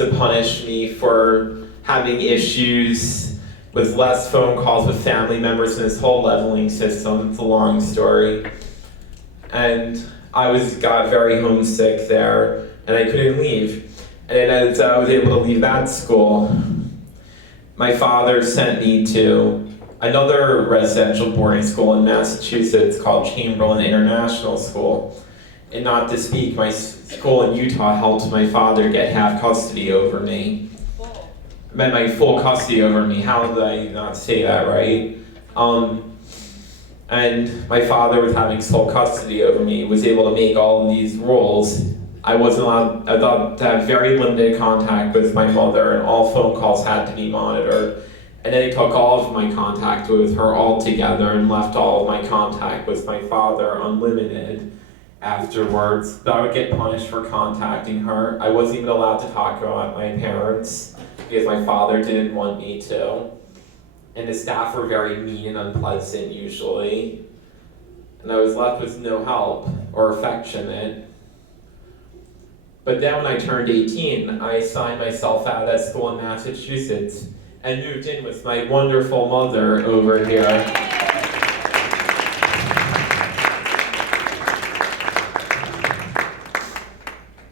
to punish me for having issues with less phone calls with family members and this whole leveling system. It's a long story. And I got very homesick there, and I couldn't leave. And as I was able to leave that school, my father sent me to another residential boarding school in Massachusetts called Chamberlain International School. And not to speak, my school in Utah helped my father get half custody over me. I meant my full custody over me. How did I not say that right? And my father, with having sole custody over me, was able to make all of these rules. I wasn't allowed to have very limited contact with my mother, and all phone calls had to be monitored. And then he took all of my contact with her altogether and left all of my contact with my father unlimited afterwards. But I would get punished for contacting her. I wasn't even allowed to talk about my parents because my father didn't want me to. And the staff were very mean and unpleasant usually. And I was left with no help or affectionate. But then when I turned 18, I signed myself out of that school in Massachusetts and moved in with my wonderful mother over here.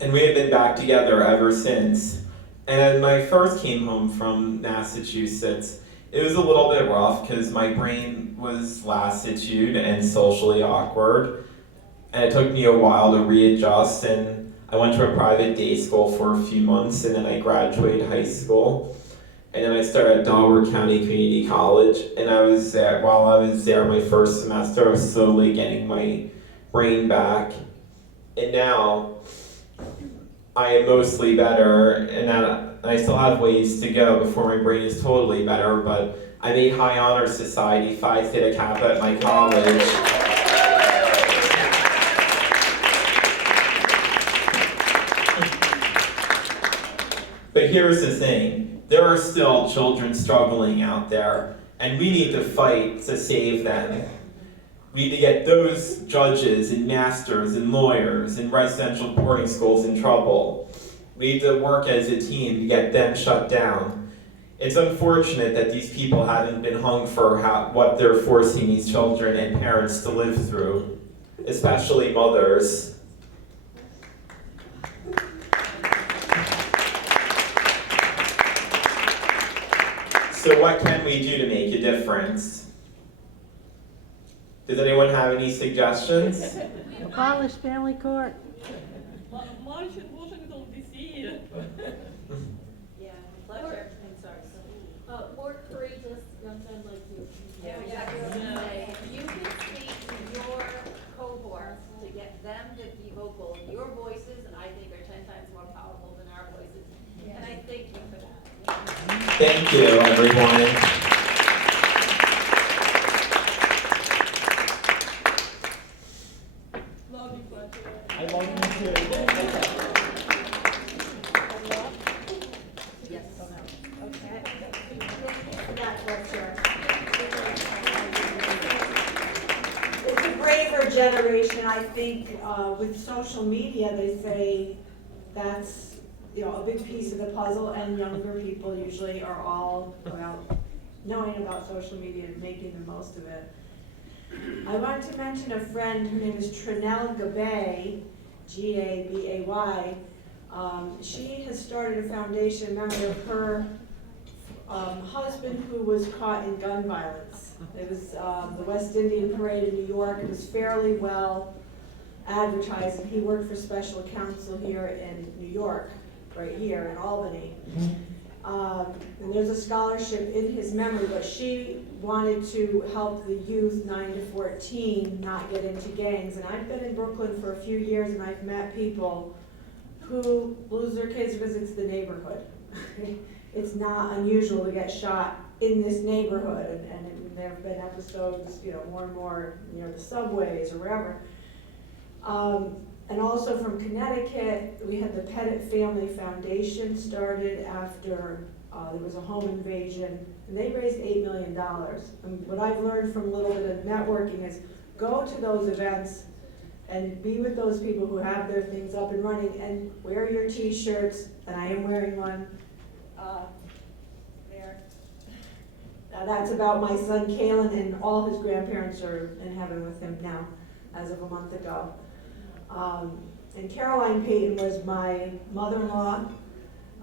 And we have been back together ever since. And when I first came home from Massachusetts, it was a little bit rough because my brain was lassitude and socially awkward. And it took me a while to readjust, and I went to a private day school for a few months, and then I graduated high school. And then I started at Delaware County Community College, and while I was there my first semester, I was slowly getting my brain back. And now I am mostly better, and I still have ways to go before my brain is totally better, but I made High Honor Society Phi Theta Kappa at my college. But here's the thing, there are still children struggling out there, and we need to fight to save them. We need to get those judges and masters and lawyers and residential boarding schools in trouble. We need to work as a team to get them shut down. It's unfortunate that these people haven't been hung for what they're forcing these children and parents to live through, especially mothers. So what can we do to make a difference? Does anyone have any suggestions? Abolish family court. March in Washington, D.C. Yeah, Fletcher, I'm sorry. More courageous young men like you. Yeah, Say, if you can speak to your cohorts to get them to be vocal, your voices, I think, are 10 times more powerful than our voices. And I thank you for that. Thank you, everyone. Love you, Fletcher. I love you too. Yes. Okay. That Fletcher. It's a braver generation, I think, with social media, they say that's, a big piece of the puzzle, and younger people usually are all, knowing about social media and making the most of it. I wanted to mention a friend, her name is Trinell Gabay, G-A-B-A-Y. She has started a foundation in memory of her husband who was caught in gun violence. It was the West Indian Parade in New York. It was fairly well advertised, and he worked for special counsel here in New York, right here in Albany. And there's a scholarship in his memory, but she wanted to help the youth 9 to 14 not get into gangs. And I've been in Brooklyn for a few years, and I've met people who lose their kids because it's the neighborhood. It's not unusual to get shot in this neighborhood, and there have been episodes, more and more near the subways or wherever. And also from Connecticut, we had the Pettit Family Foundation started after there was a home invasion, and they raised $8 million. And what I've learned from a little bit of networking is go to those events and be with those people who have their things up and running, and wear your t-shirts and I am wearing one there. Now that's about my son Kalen, and all his grandparents are in heaven with him now, as of a month ago. And Caroline Payton was my mother-in-law.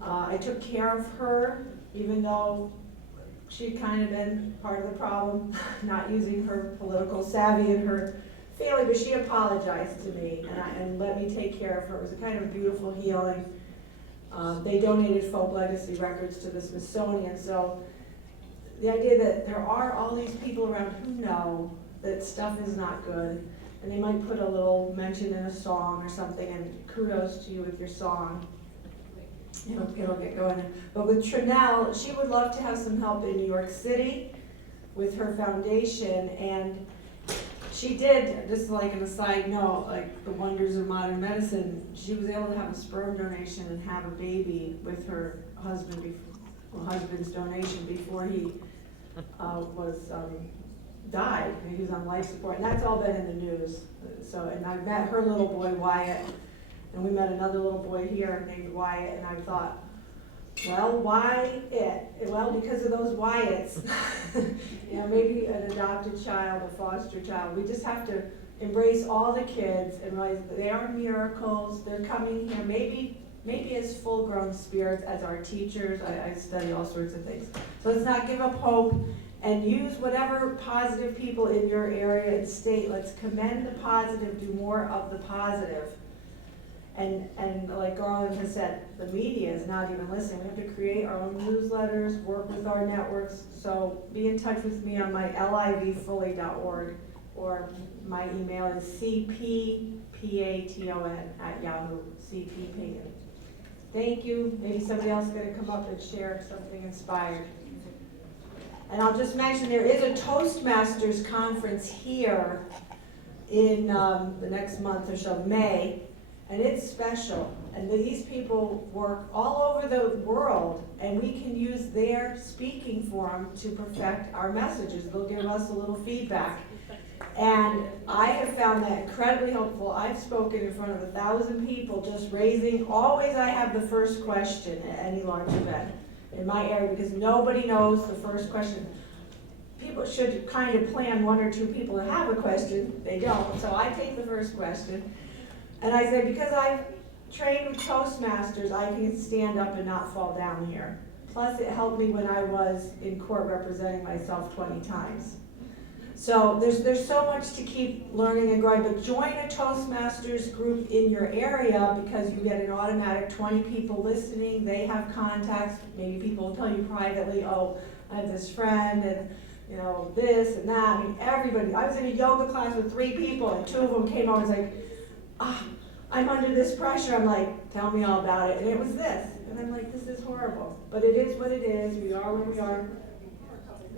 I took care of her, even though she'd kind of been part of the problem, not using her political savvy in her family, but she apologized to me and let me take care of her. It was a kind of beautiful healing. They donated folk legacy records to the Smithsonian, so the idea that there are all these people around who know that stuff is not good, and they might put a little mention in a song or something, and kudos to you with your song. It'll get going. But with Trinell, she would love to have some help in New York City with her foundation, and she did, just like an aside note, like the wonders of modern medicine, she was able to have a sperm donation and have a baby with her husband's donation before he died. He was on life support, and that's all been in the news. So, and I met her little boy Wyatt, and we met another little boy here named Wyatt, and I thought, well, why it? Well, because of those Wyatts. Maybe an adopted child, a foster child. We just have to embrace all the kids and realize that they are miracles. They're coming here, maybe as full-grown spirits, as our teachers. I study all sorts of things. So let's not give up hope, and use whatever positive people in your area and state. Let's commend the positive, do more of the positive. And like Garland has said, the media is not even listening. We have to create our own newsletters, work with our networks. So be in touch with me on my livefully.org, or my email is cppaton@yahoo, cppayton. Thank you. Maybe somebody else is going to come up and share something inspired. And I'll just mention there is a Toastmasters conference here in the next month or so, May. And it's special, and these people work all over the world, and we can use their speaking forum to perfect our messages. They'll give us a little feedback. And I have found that incredibly helpful. I've spoken in front of 1,000 people, just raising, always I have the first question at any large event in my area, because nobody knows the first question. People should kind of plan 1 or 2 people to have a question. They don't, so I take the first question. And I said, because I've trained with Toastmasters, I can stand up and not fall down here. Plus, it helped me when I was in court representing myself 20 times. So there's so much to keep learning and growing, but join a Toastmasters group in your area, because you get an automatic 20 people listening. They have contacts. Maybe people will tell you privately, oh, I have this friend, and this and that. I mean, everybody. I was in a yoga class with 3 people, and 2 of them came over and was like, I'm under this pressure. I'm like, tell me all about it. And it was this. And I'm like, this is horrible. But it is what it is. We are where we are.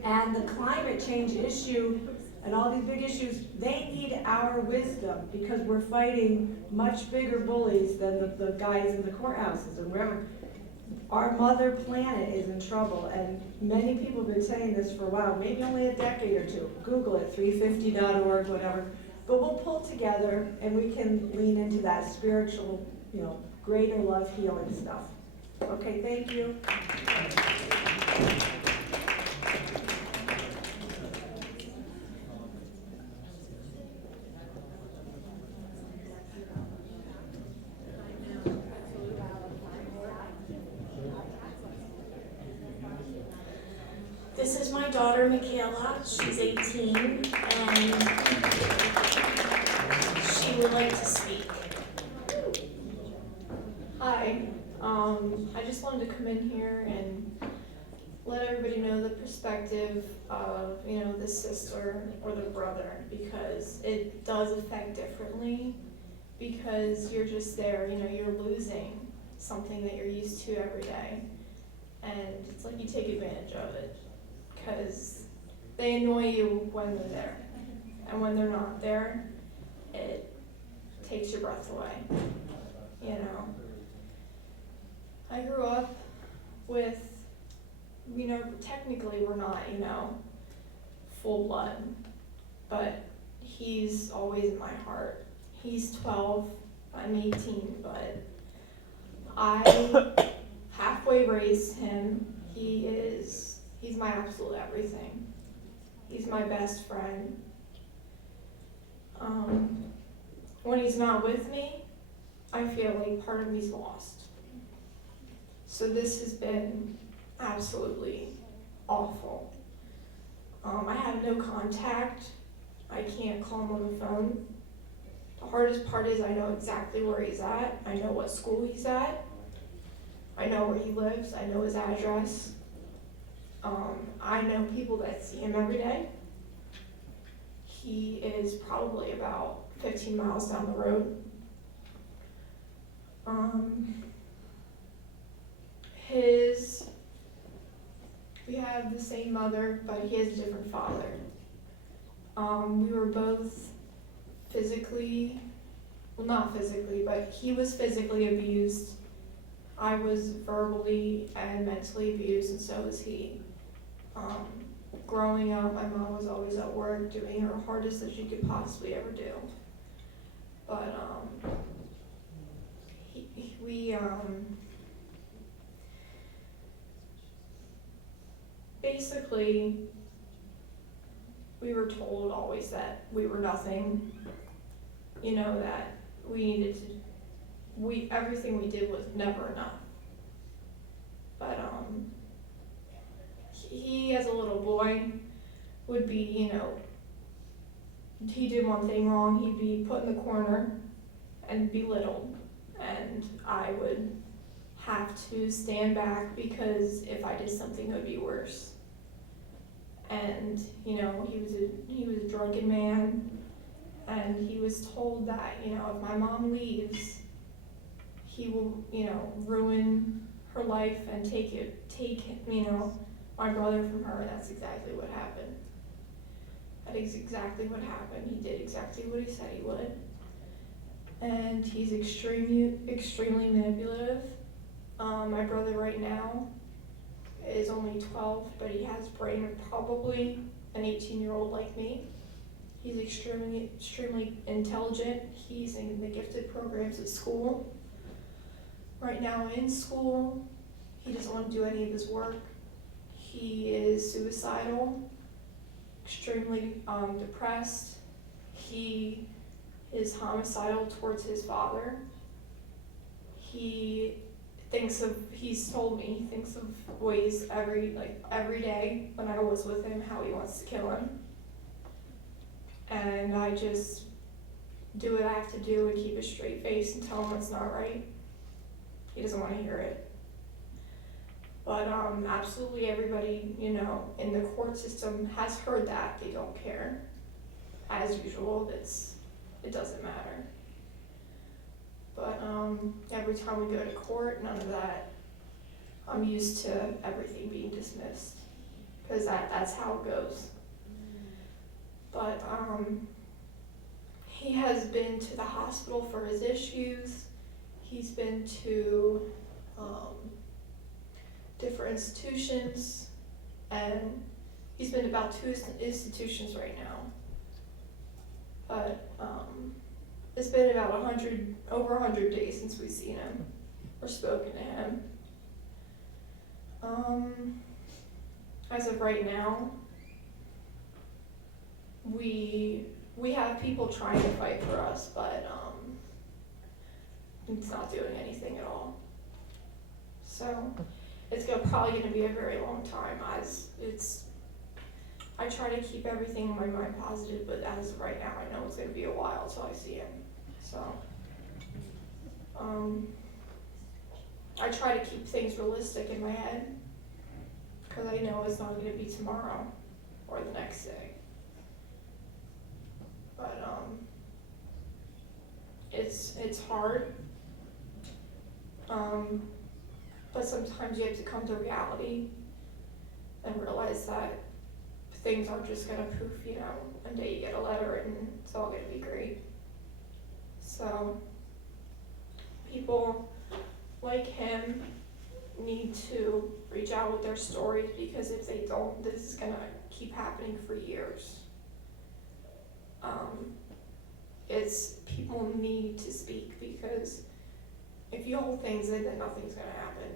And the climate change issue and all these big issues, they need our wisdom, because we're fighting much bigger bullies than the guys in the courthouses and wherever. Our mother planet is in trouble, and many people have been saying this for a while, maybe only a decade or 2. Google it, 350.org, whatever. But we'll pull together, and we can lean into that spiritual, greater love healing stuff. Okay, thank you. This is my daughter, Micalah. She's 18, and she would like to speak. Hi. I just wanted to come in here and let everybody know the perspective of, the sister or the brother, because it does affect differently, because you're just there, you're losing something that you're used to every day, and it's like you take advantage of it, because they annoy you when they're there, and when they're not there, it takes your breath away, I grew up with, technically we're not, full blood, but he's always in my heart. He's 12, I'm 18, but I way raised him. He's my absolute everything. He's my best friend. When he's not with me, I feel like part of me's lost. So this has been absolutely awful. I have no contact. I can't call him on the phone. The hardest part is I know exactly where he's at. I know what school he's at. I know where he lives. I know his address. I know people that see him every day. He is probably about 15 miles down the road. We have the same mother, but he has a different father. We were both not physically, but he was physically abused. I was verbally and mentally abused, and so was he. Growing up, my mom was always at work doing her hardest that she could possibly ever do. But basically, we were told always that we were nothing, that everything we did was never enough. But he, as a little boy, would be, he did one thing wrong, he'd be put in the corner and belittled, and I would have to stand back because if I did something, it would be worse. And he was a drunken man, and he was told that if my mom leaves, he will ruin her life and take my brother from her. And that's exactly what happened. That is exactly what happened. He did exactly what he said he would, and he's extremely manipulative. My brother right now is only 12, but he has brain of probably an 18-year-old like me. He's extremely intelligent. He's in the gifted programs at school. Right now in school, he doesn't want to do any of his work. He is suicidal, extremely depressed. He is homicidal towards his father. He's told me he thinks of ways every day when I was with him how he wants to kill him. And I just do what I have to do and keep a straight face and tell him it's not right. He doesn't want to hear it. But absolutely everybody, in the court system has heard that. They don't care. As usual, it doesn't matter. But every time we go to court, none of that. I'm used to everything being dismissed, because that's how it goes. But he has been to the hospital for his issues. He's been to different institutions, and he's been to about 2 institutions right now. But it's been about over 100 days since we've seen him or spoken to him. As of right now, we have people trying to fight for us, but it's not doing anything at all. So it's probably going to be a very long time. I try to keep everything in my mind positive, but as of right now, I know it's going to be a while till I see him. So I try to keep things realistic in my head, because I know it's not going to be tomorrow or the next day. But it's hard. But sometimes you have to come to reality and realize that things aren't just gonna poof, one day you get a letter and it's all gonna be great. So people like him need to reach out with their stories, because if they don't, this is gonna keep happening for years. People need to speak, because if you hold things in, then nothing's gonna happen.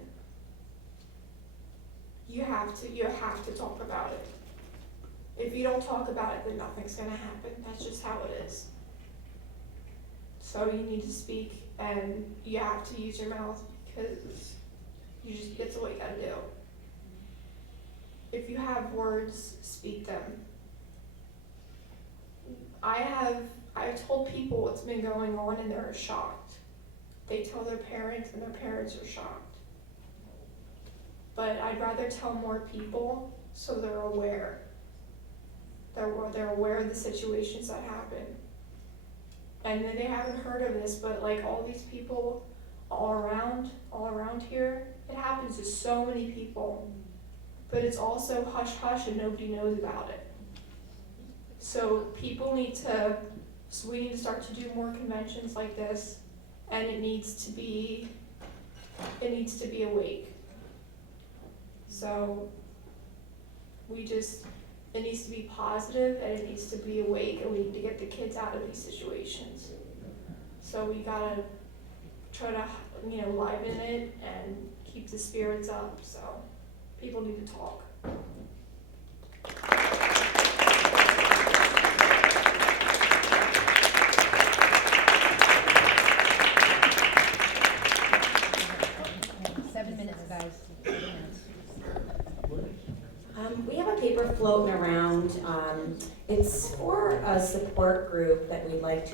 you have to talk about it. If you don't talk about it, then nothing's gonna happen. That's just how it is. So you need to speak, and you have to use your mouth because it's what you gotta do. If you have words, speak them. I've told people what's been going on and they're shocked. They tell their parents and their parents are shocked. But I'd rather tell more people so they're aware. They're aware of the situations that happen. And then they haven't heard of this, but like all these people all around here, it happens to so many people. But it's also hush hush and nobody knows about it. So we need to start to do more conventions like this, and it needs to be awake. So it needs to be positive and it needs to be awake, and we need to get the kids out of these situations. So we gotta try to, liven it and keep the spirits up, so people need to talk. 7 minutes, guys. 7 minutes. We have a paper floating around. It's for a support group that we'd like to